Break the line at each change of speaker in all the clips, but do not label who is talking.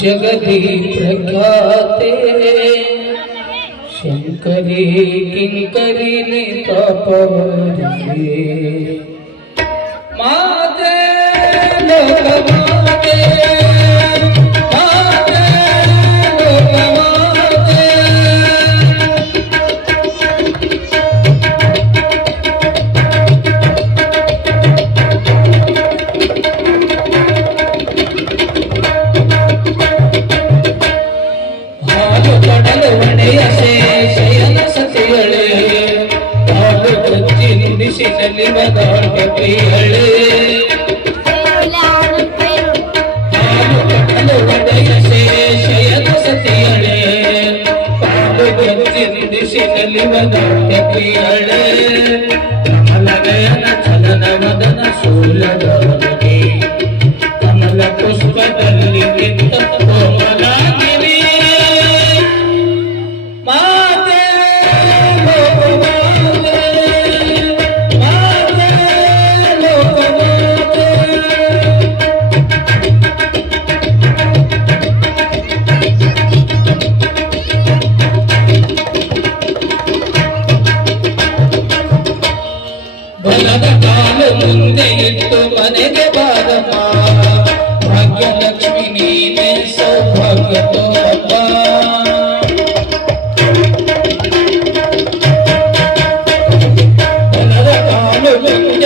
جگدی جگاتے شنکری کن کری نی تپری ماتے ಕಲಿ ಮಗೌಡ ಕೈಯಳೆ ಕಲಿಮಗೌಡ ಕೈಯಳೆ ಕಮಲಗಯನ ಚಲನ ಮದನ ಸೂಲಗೌಡ Thank you.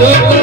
Thank you.